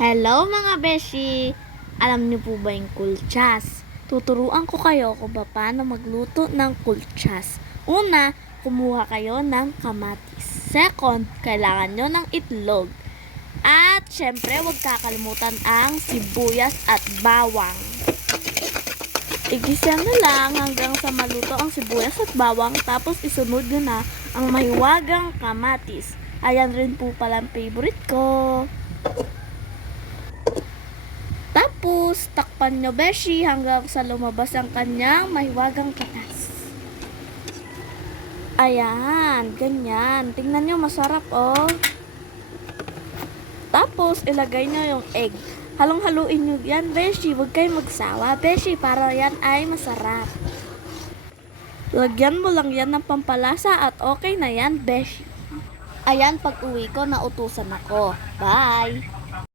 Hello mga beshi! Alam niyo po ba yung kulchas? Tuturuan ko kayo kung paano magluto ng kulchas. Una, kumuha kayo ng kamatis. Second, kailangan nyo ng itlog. At syempre, huwag kakalimutan ang sibuyas at bawang. Igisa na lang hanggang sa maluto ang sibuyas at bawang, tapos isunod nyo na ang mahiwagang kamatis. Ayan rin po pala ang favorite ko. Tapos, takpan nyo beshi hanggang sa lumabas ang kanyang mahiwagang katas. Ayan, ganyan. Tingnan nyo, masarap oh. Tapos, ilagay nyo yung egg. Halong-haluin nyo yan beshi. Huwag kayong magsawa beshi para yan ay masarap. Lagyan mo lang yan ng pampalasa at okay na yan beshi. Ayan, pag uwi ko, nautusan ako. Bye!